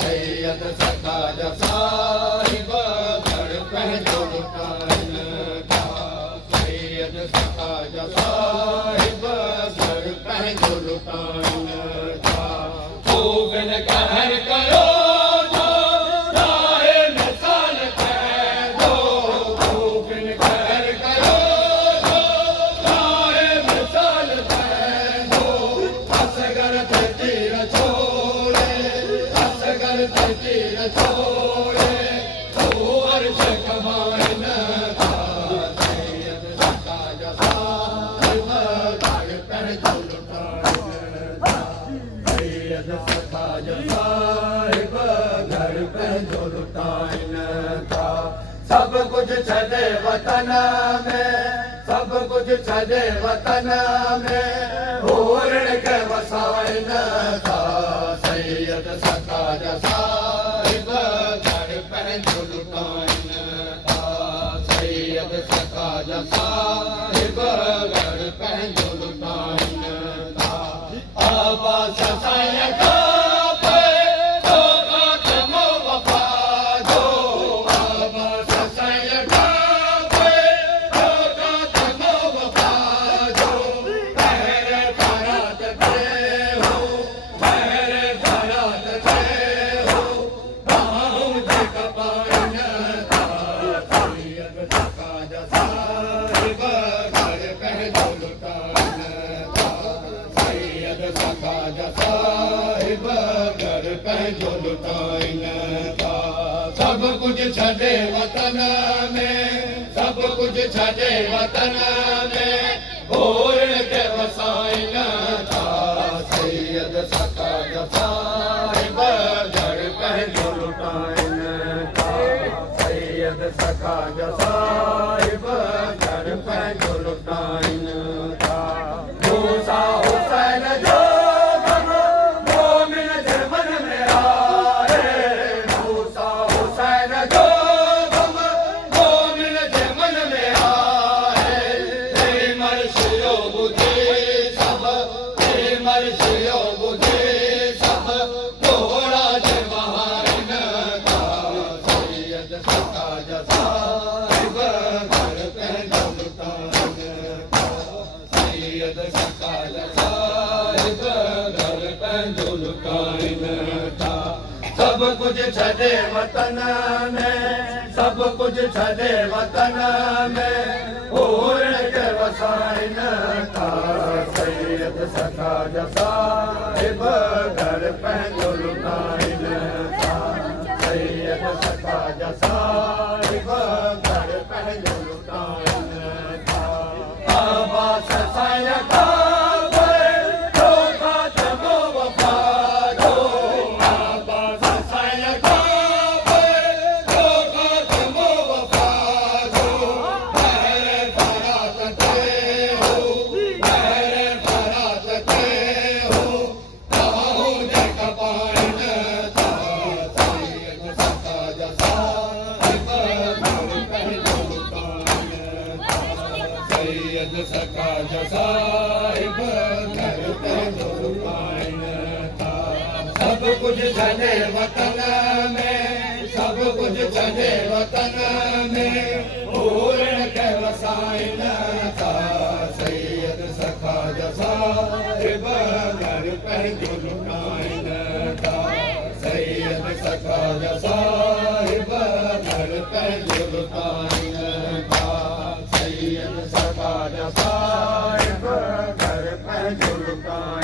सैयद सखाजा साहिब घर पंहिंजो लुटाइनि था सैयद सखाजा साहिब घर पंहिंजो लुटाइनि था ख़ूब कहर कयो सब कुछ छॾे वतन में सब कुछ छॾे वतन में होरण खे वसाइनि था सैयद सखाजा साहिब घर पंहिंजो लुटाइनि था सैयद सखाजा साहिब घर पंहिंजो लुटाइनि था आवाज़ साईं सब कुछ छॾे वतन में सब कुछ छॾे वतन में होरण खे वसाइनि था सैयद सखाजा साहिब घर पंहिंजो लुटाइनि था सैयद सखाजा साहिब घर पंहिंजो लुटाइनि था मूसा हुसैन जो सब कुछ छॾे वतन में सब कुछ छॾे वतन में होरण खे वसाइनि था सैयद सखाजा साहिब घर पंहिंजो लुटाइनि था सैयद सखाजा साहिब घर पंहिंजो लुटाइनि था आवाज़ साईं सखाजा साहिब घर पंहिंजो लुटाइनि था सब कुछ छॾे वतन में सब कुछ छॾे वतन में होरण खे वसाइनि था सैयद सखाजा साहिब घर पंहिंजो लुटाइनि था सैयद सखाजा साहिब घर पंहिंजो लुटाइनि था सैयद सखाजा साहिब घर पंहिंजो लुटाइनि